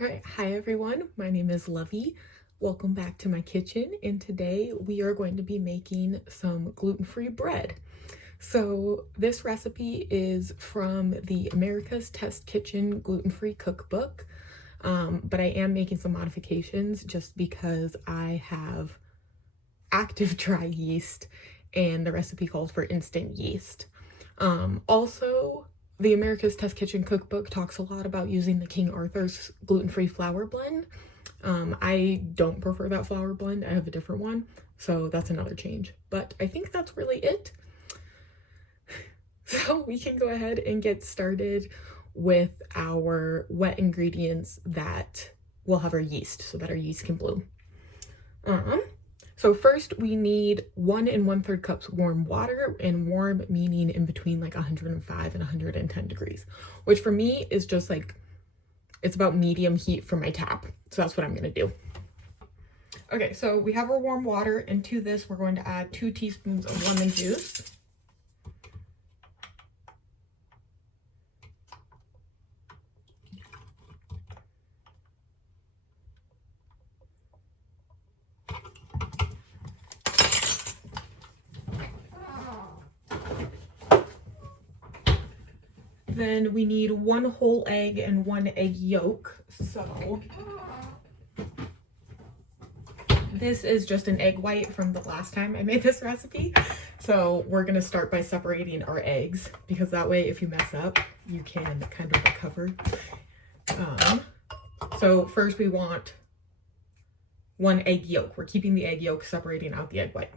All right, hi everyone. My name is Lovey. Welcome back to my kitchen, and today we are going to be making some gluten-free bread. So this recipe is from the America's Test Kitchen gluten-free cookbook, but I am making some modifications just because I have active dry yeast and the recipe calls for instant yeast. Also, the America's Test Kitchen cookbook talks a lot about using the King Arthur's gluten-free flour blend. I don't prefer that flour blend. I have a different one, so that's another change. But I think that's really it. So we can go ahead and get started with our wet ingredients that will have our yeast so that our yeast can bloom. So first we need 1 1/3 cups warm water, and warm meaning in between like 105 and 110 degrees, which for me is just like, it's about medium heat from my tap. So that's what I'm gonna do. Okay, so we have our warm water, and to this we're going to add 2 teaspoons of lemon juice. Then we need 1 whole egg and 1 egg yolk. So this is just an egg white from the last time I made this recipe. So we're gonna start by separating our eggs, because that way if you mess up, you can kind of recover. So first we want 1 egg yolk. We're keeping the egg yolk, separating out the egg white.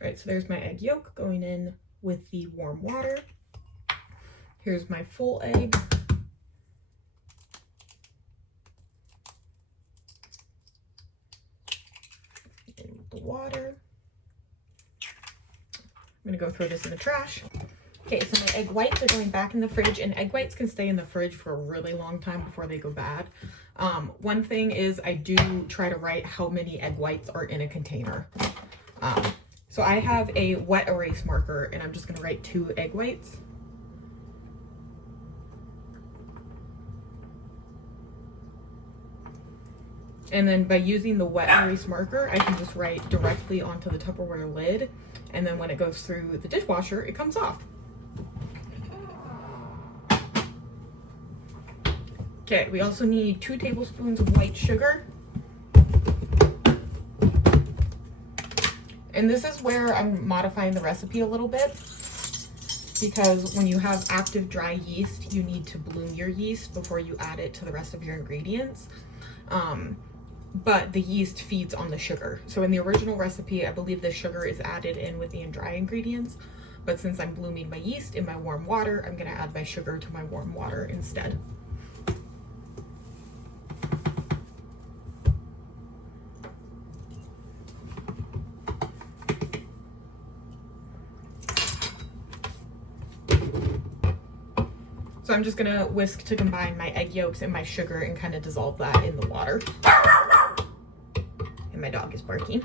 All right, so there's my egg yolk going in with the warm water. Here's my full egg. In the water. I'm gonna go throw this in the trash. Okay, so my egg whites are going back in the fridge, and egg whites can stay in the fridge for a really long time before they go bad. One thing is I do try to write how many egg whites are in a container. So I have a wet erase marker, and I'm just gonna write 2 egg whites. And then by using the wet erase marker, I can just write directly onto the Tupperware lid, and then when it goes through the dishwasher, it comes off. Okay, we also need 2 tablespoons of white sugar. And this is where I'm modifying the recipe a little bit, because when you have active dry yeast, you need to bloom your yeast before you add it to the rest of your ingredients. But the yeast feeds on the sugar. So in the original recipe, I believe the sugar is added in with the dry ingredients, but since I'm blooming my yeast in my warm water, I'm gonna add my sugar to my warm water instead. So I'm just gonna whisk to combine my egg yolks and my sugar and kind of dissolve that in the water. And my dog is barking.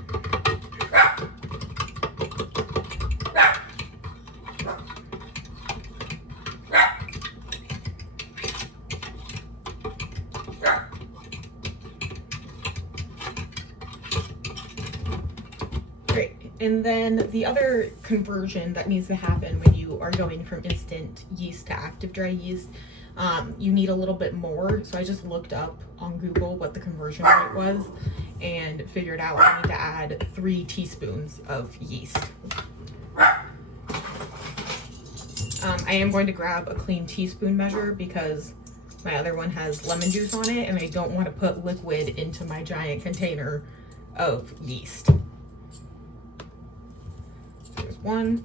Great. And then the other conversion that needs to happen when you are going from instant yeast to active dry yeast, you need a little bit more. So I just looked up on Google what the conversion rate was and figured out I need to add 3 teaspoons of yeast. I am going to grab a clean teaspoon measure because my other one has lemon juice on it, and I don't want to put liquid into my giant container of yeast. There's 1,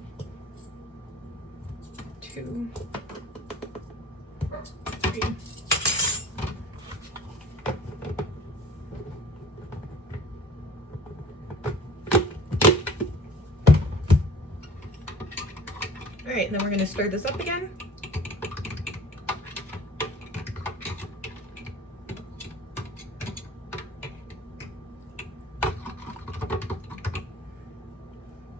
2, 3. All right, and then we're going to stir this up again.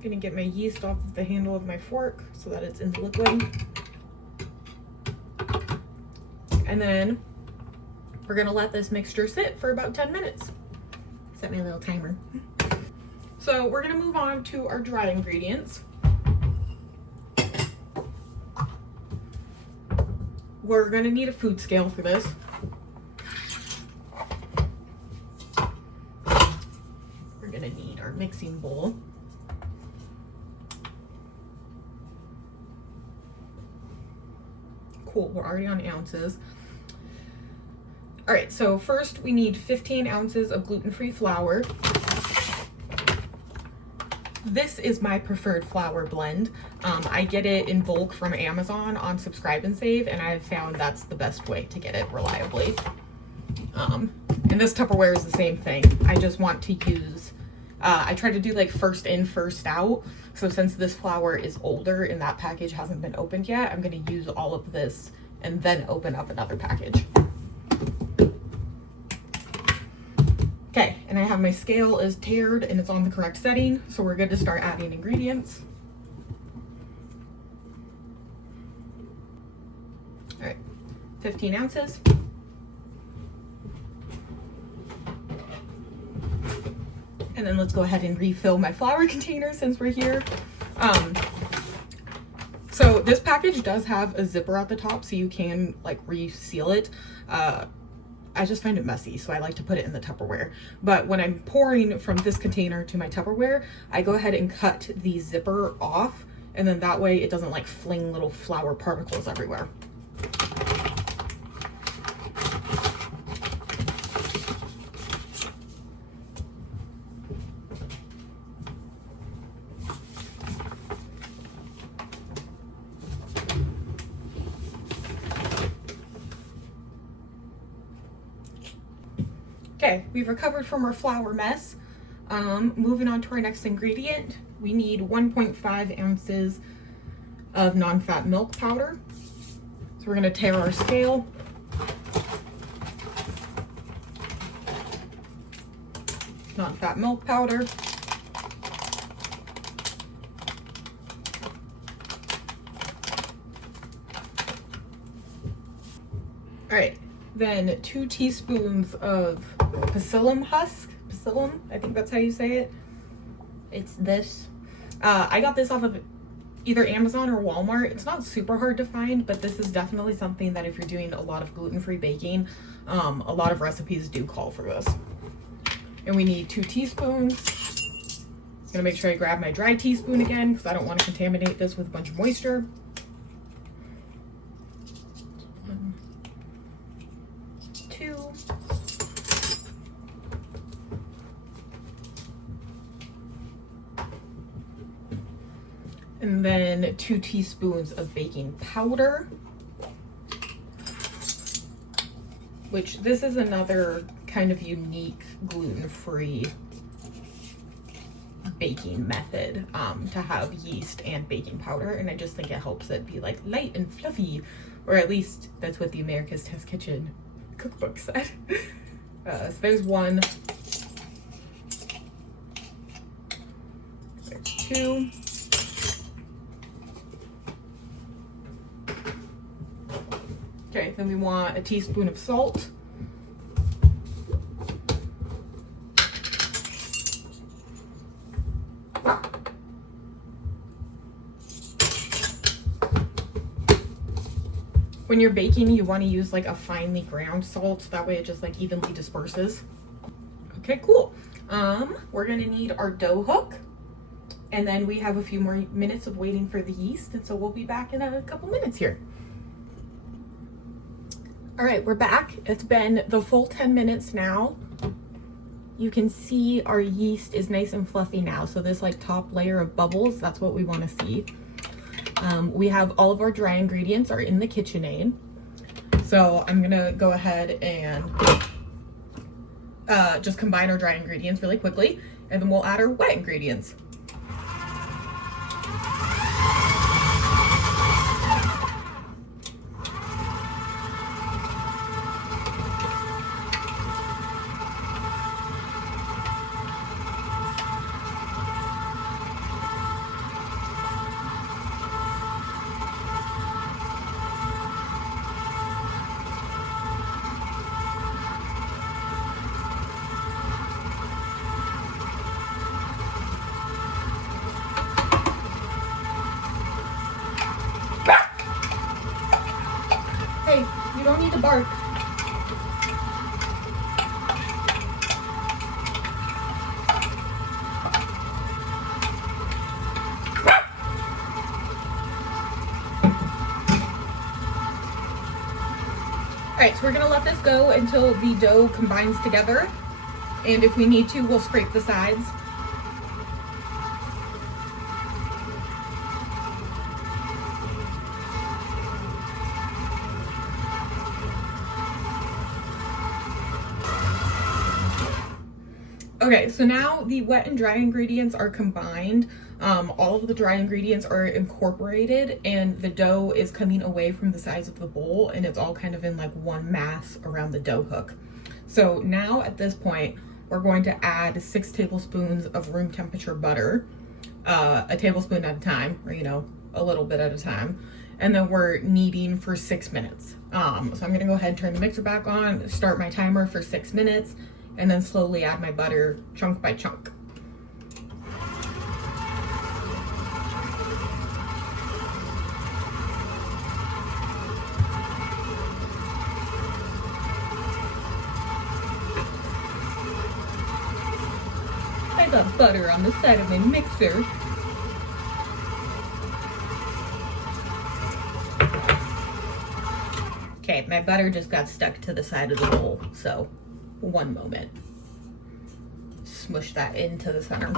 Gonna get my yeast off of the handle of my fork so that it's in the liquid. And then we're gonna let this mixture sit for about 10 minutes. Set my little timer. So we're gonna move on to our dry ingredients. We're gonna need a food scale for this. We're gonna need our mixing bowl. Cool, we're already on ounces. All right, so first we need 15 ounces of gluten-free flour. This is my preferred flour blend. I get it in bulk from Amazon on Subscribe and Save, and I've found that's the best way to get it reliably. And this Tupperware is the same thing. I just want to use, I try to do like first in, first out. So since this flour is older and that package hasn't been opened yet, I'm gonna use all of this and then open up another package. Okay, and I have my scale is tiered and it's on the correct setting, so we're good to start adding ingredients. All right, 15 ounces. And then let's go ahead and refill my flour container since we're here. So this package does have a zipper at the top, so you can like reseal it. I just find it messy, so I like to put it in the Tupperware. But when I'm pouring from this container to my Tupperware, I go ahead and cut the zipper off, and then that way it doesn't like fling little flour particles everywhere. Okay, we've recovered from our flour mess. Moving on to our next ingredient, we need 1.5 ounces of non-fat milk powder. So we're gonna tare our scale. Non-fat milk powder. All right, then 2 teaspoons of psyllium husk. Psyllium, I think that's how you say it. It's this. I got this off of either Amazon or Walmart. It's not super hard to find, but this is definitely something that if you're doing a lot of gluten-free baking, a lot of recipes do call for this. And we need 2 teaspoons. I'm gonna make sure I grab my dry teaspoon again because I don't want to contaminate this with a bunch of moisture. 1, 2. And then 2 teaspoons of baking powder, which this is another kind of unique gluten-free baking method, to have yeast and baking powder, and I just think it helps it be like light and fluffy, or at least that's what the America's Test Kitchen cookbook said. So there's 1, there's 2. Okay, then we want a teaspoon of salt. When you're baking, you want to use like a finely ground salt, that way it just like evenly disperses. Okay, cool. We're gonna need our dough hook, and then we have a few more minutes of waiting for the yeast, and so we'll be back in a couple minutes here. All right, we're back. It's been the full 10 minutes now. You can see our yeast is nice and fluffy now. So this like top layer of bubbles, that's what we want to see. We have all of our dry ingredients are in the KitchenAid. So I'm gonna go ahead and just combine our dry ingredients really quickly, and then we'll add our wet ingredients. You don't need to bark. Alright, so we're going to let this go until the dough combines together. And if we need to, we'll scrape the sides. Okay, so now the wet and dry ingredients are combined. All of the dry ingredients are incorporated and the dough is coming away from the sides of the bowl and it's all kind of in like one mass around the dough hook. So now at this point, we're going to add 6 tablespoons of room temperature butter, a tablespoon at a time, or a little bit at a time. And then we're kneading for 6 minutes. So I'm gonna go ahead and turn the mixer back on, start my timer for 6 minutes, and then slowly add my butter chunk by chunk. I got butter on the side of my mixer. Okay, my butter just got stuck to the side of the bowl, so one moment. Smush that into the center.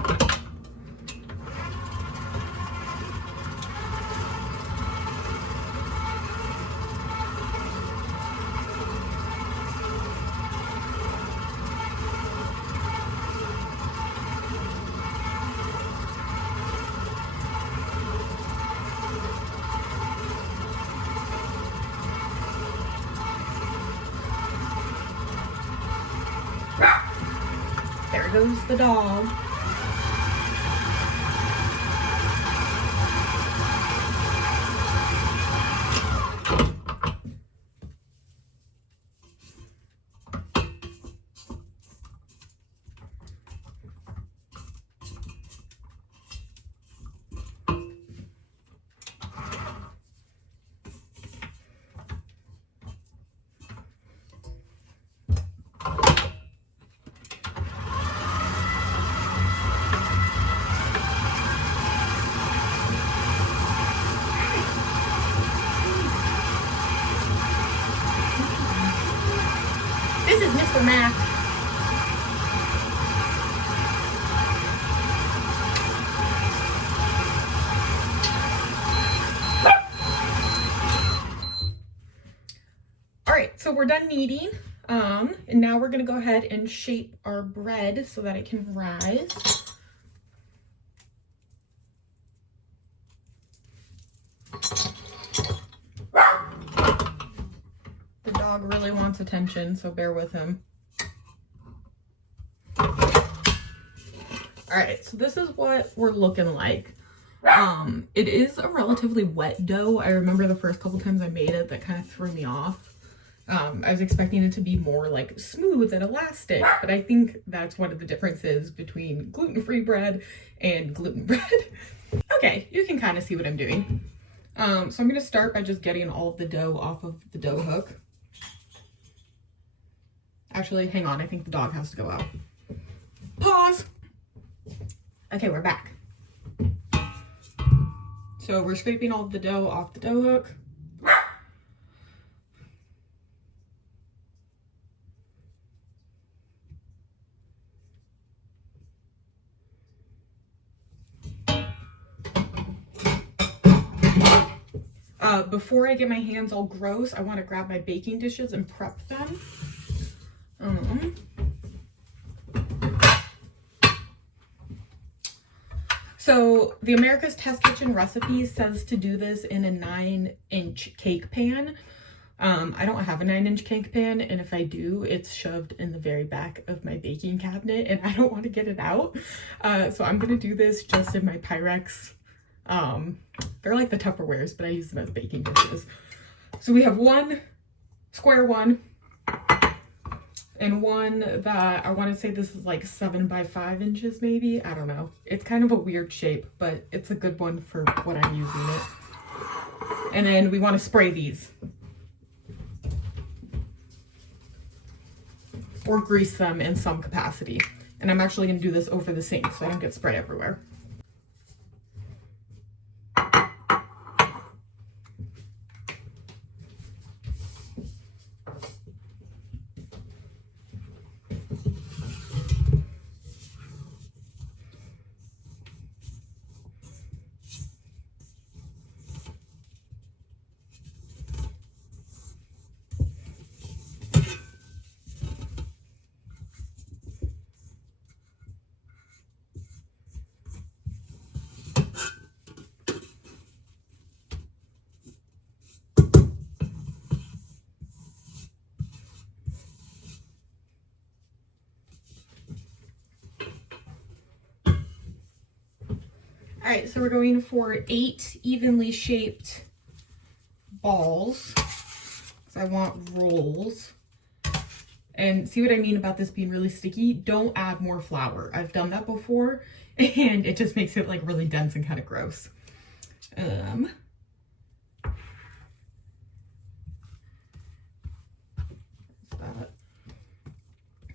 There goes the dog. This is Mr. Mac. All right, so we're done kneading. And now we're gonna go ahead and shape our bread so that it can rise. The dog really wants attention, so bear with him. All right, so this is what we're looking like. It is a relatively wet dough. I remember the first couple times I made it, that kind of threw me off. I was expecting it to be more like smooth and elastic, but I think that's one of the differences between gluten-free bread and gluten bread. Okay, you can kind of see what I'm doing. So I'm gonna start by just getting all of the dough off of the dough hook. Actually, hang on, I think the dog has to go out. Pause. Okay, we're back. So we're scraping all of the dough off the dough hook. Before I get my hands all gross, I want to grab my baking dishes and prep them. So the America's Test Kitchen recipe says to do this in a 9-inch cake pan. I don't have a 9-inch cake pan, and if I do, it's shoved in the very back of my baking cabinet, and I don't want to get it out. So I'm gonna do this just in my Pyrex. They're like the Tupperwares, but I use them as baking dishes. So we have one square one, and one that I want to say this is like 7 by 5 inches maybe. I don't know. It's kind of a weird shape, but it's a good one for what I'm using it. And then we want to spray these. or grease them in some capacity. And I'm actually going to do this over the sink so I don't get spread everywhere. All right, so we're going for 8 evenly shaped balls. So I want rolls. And see what I mean about this being really sticky? Don't add more flour. I've done that before and it just makes it like really dense and kind of gross.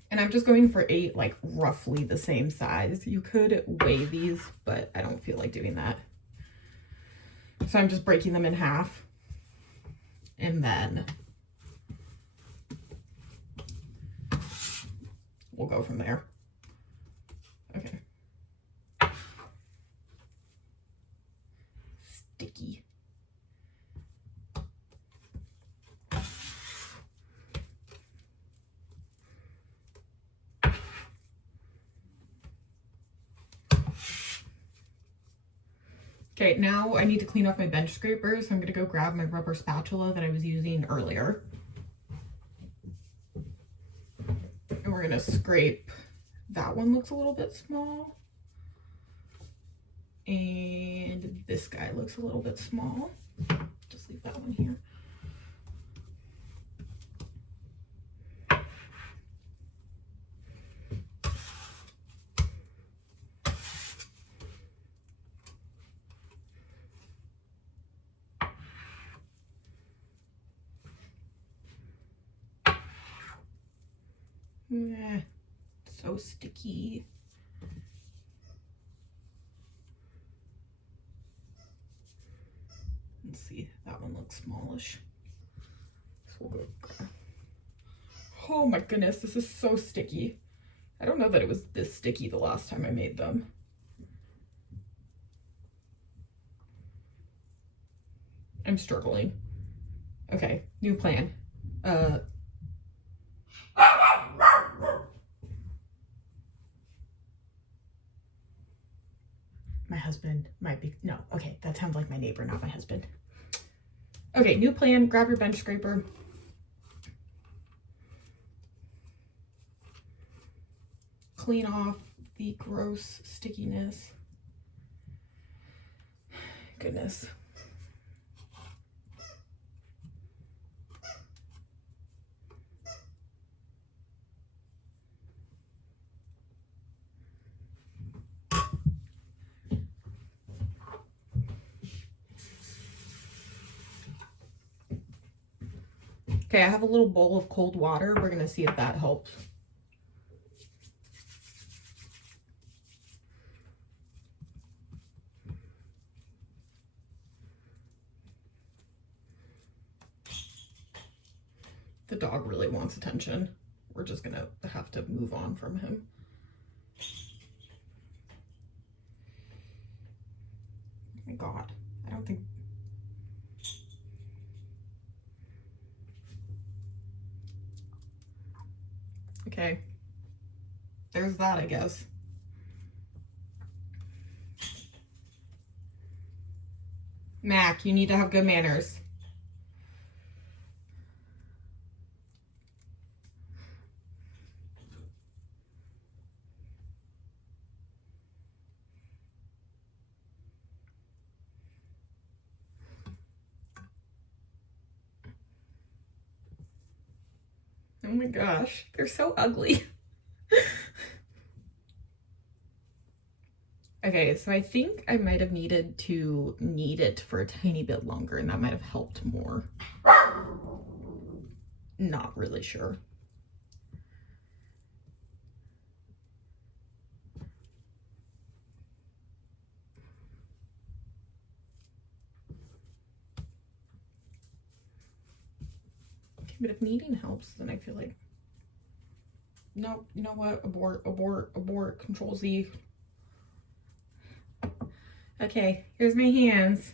And I'm just going for 8, like roughly the same size. You could weigh these, but I don't feel like doing that. So I'm just breaking them in half. And then we'll go from there. Okay. Sticky. Okay, now I need to clean off my bench scraper, so I'm gonna go grab my rubber spatula that I was using earlier. And we're gonna scrape. That one looks a little bit small. And this guy looks a little bit small. Just leave that one here. So sticky. Let's see, that one looks smallish. So we'll go grab. Oh my goodness, this is so sticky. I don't know that it was this sticky the last time I made them. I'm struggling. Okay, new plan. My husband might be, no, okay, that sounds like my neighbor, not my husband. Okay, new plan, grab your bench scraper. Clean off the gross stickiness. Goodness. Okay, I have a little bowl of cold water. We're gonna see if that helps. The dog really wants attention. We're just gonna have to move on from him. Oh my God, I don't think. Okay, there's that, I guess. Mac, you need to have good manners. Oh my gosh, they're so ugly. Okay, so I think I might have needed to knead it for a tiny bit longer and that might have helped more. Not really sure. But if kneading helps, then I feel like, no, you know what? Abort, abort, abort, Control Z. Okay, here's my hands.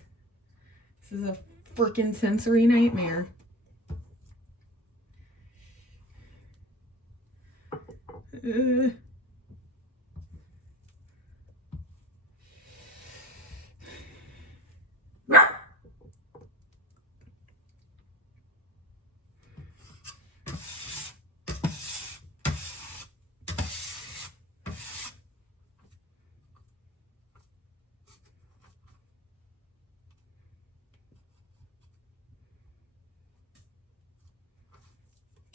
This is a freaking sensory nightmare.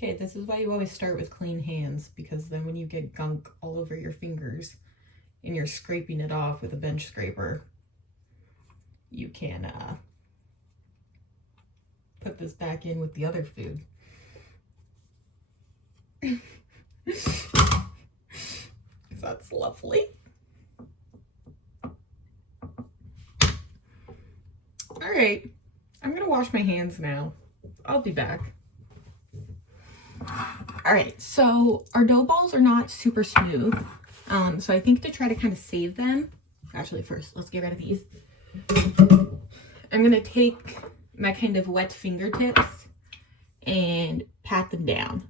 Okay, this is why you always start with clean hands, because then when you get gunk all over your fingers and you're scraping it off with a bench scraper, you can put this back in with the other food. That's lovely. All right, I'm gonna wash my hands now. I'll be back. All right, so our dough balls are not super smooth. So I think to try to kind of save them, actually first, let's get rid of these. I'm gonna take my kind of wet fingertips and pat them down.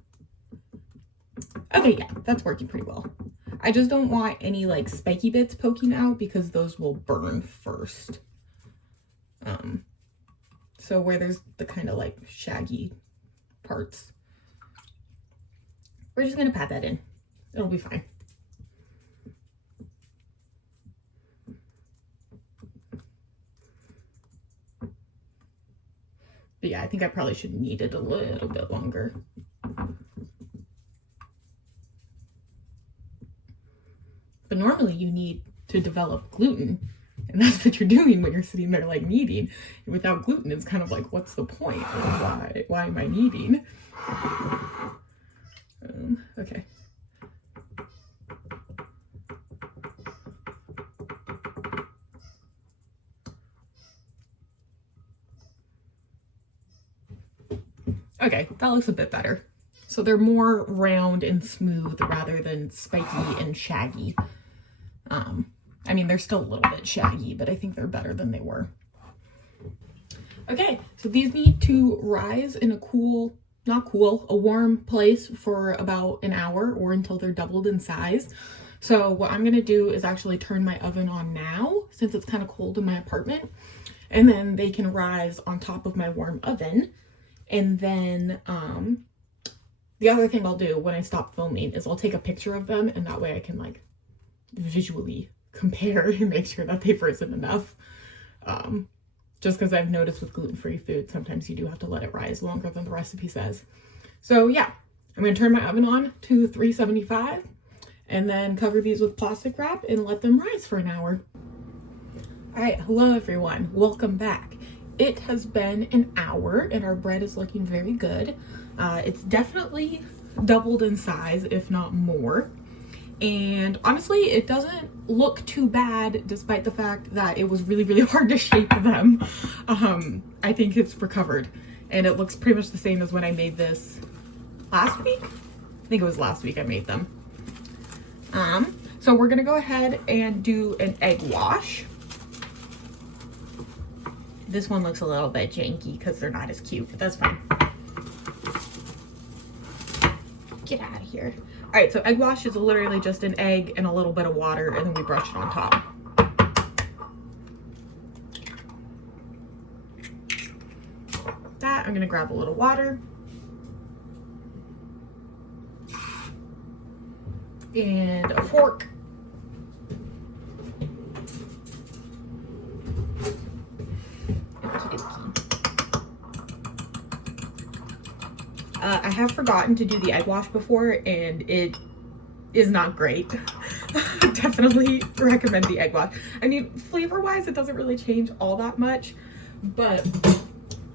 Okay, yeah, that's working pretty well. I just don't want any like spiky bits poking out because those will burn first. So where there's the kind of like shaggy parts, we're just gonna pat that in. It'll be fine. But yeah, I think I probably should knead it a little bit longer. But normally you need to develop gluten, and that's what you're doing when you're sitting there like kneading. And without gluten, it's kind of like, what's the point? Like, why am I kneading? Okay. Okay, that looks a bit better. So they're more round and smooth rather than spiky and shaggy. I mean, they're still a little bit shaggy, but I think they're better than they were. Okay, so these need to rise in a a warm place for about an hour or until they're doubled in size. So what I'm gonna do is actually turn my oven on now, since it's kind of cold in my apartment, and then they can rise on top of my warm oven. And then the other thing I'll do when I stop filming is I'll take a picture of them, and that way I can like visually compare and make sure that they've risen enough. Just because I've noticed with gluten-free food, sometimes you do have to let it rise longer than the recipe says. So yeah, I'm gonna turn my oven on to 375 and then cover these with plastic wrap and let them rise for an hour. All right, hello everyone, welcome back. It has been an hour and our bread is looking very good. It's definitely doubled in size, if not more. And honestly, it doesn't look too bad despite the fact that it was really, really hard to shape them. I think it's recovered and it looks pretty much the same as when I made this last week. I think it was last week I made them. So we're gonna go ahead and do an egg wash. This one looks a little bit janky because they're not as cute, but that's fine. Get out of here. All right, so egg wash is literally just an egg and a little bit of water, and then we brush it on top. That, I'm gonna grab a little water. And a fork. I have forgotten to do the egg wash before, and it is not great. Definitely recommend the egg wash. I mean, flavor-wise, it doesn't really change all that much, but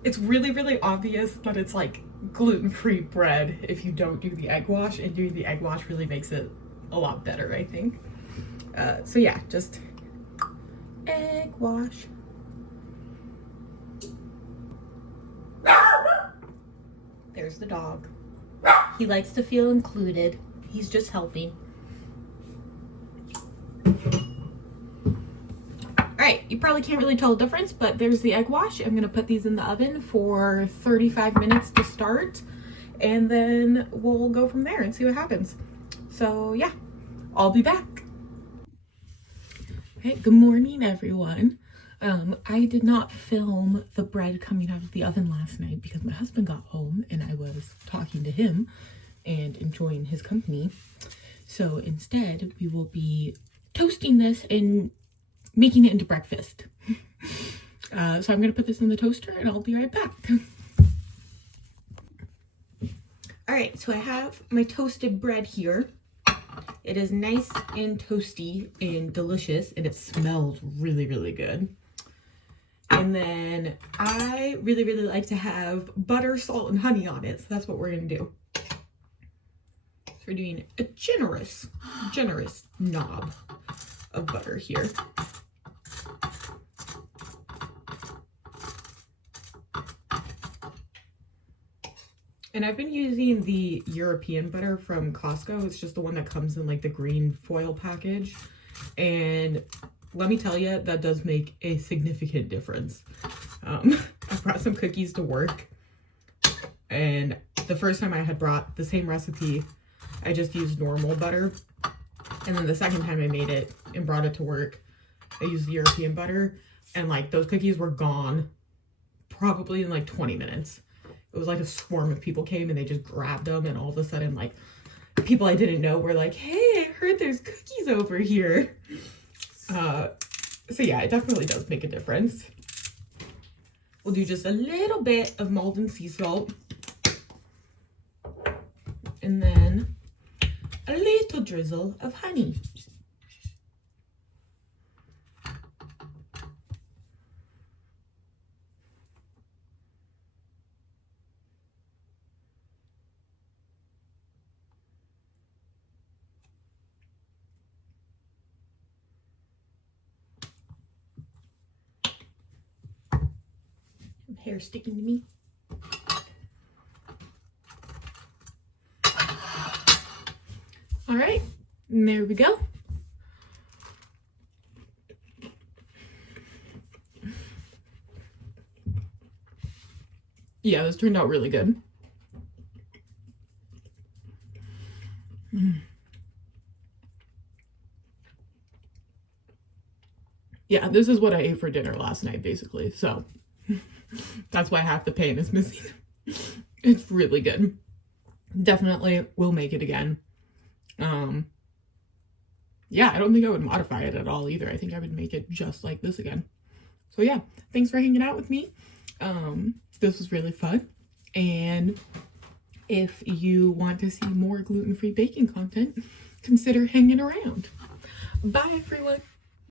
it's really, really obvious that it's like gluten-free bread if you don't do the egg wash, and doing the egg wash really makes it a lot better, I think. So yeah, just egg wash. There There's the dog. He likes to feel included. He's just helping. Alright, you probably can't really tell the difference, but there's the egg wash. I'm gonna put these in the oven for 35 minutes to start, and then we'll go from there and see what happens. So yeah, I'll be back. Hey, good morning, everyone. I did not film the bread coming out of the oven last night because my husband got home and I was talking to him and enjoying his company. So instead, we will be toasting this and making it into breakfast. So I'm gonna put this in the toaster and I'll be right back. All right, so I have my toasted bread here. It is nice and toasty and delicious, and it smells really, really good. And then I really, really like to have butter, salt, and honey on it, so that's what we're gonna do. So we're doing a generous knob of butter here. And I've been using the European butter from Costco. It's just the one that comes in like the green foil package. And let me tell you, that does make a significant difference. I brought some cookies to work. And the first time I had brought the same recipe, I just used normal butter. And then the second time I made it and brought it to work, I used the European butter. And like those cookies were gone probably in like 20 minutes. It was like a swarm of people came and they just grabbed them, and all of a sudden, like, people I didn't know were like, hey, I heard there's cookies over here. So yeah, it definitely does make a difference. We'll do just a little bit of Maldon sea salt. And then a little drizzle of honey. Hair sticking to me. All right, and there we go. Yeah, this turned out really good. Yeah, this is what I ate for dinner last night, basically, so that's why half the pan is missing. It's really good. Definitely will make it again. Yeah, I don't think I would modify it at all either. I think I would make it just like this again. So yeah, thanks for hanging out with me. This was really fun. And if you want to see more gluten-free baking content, consider hanging around. Bye, everyone.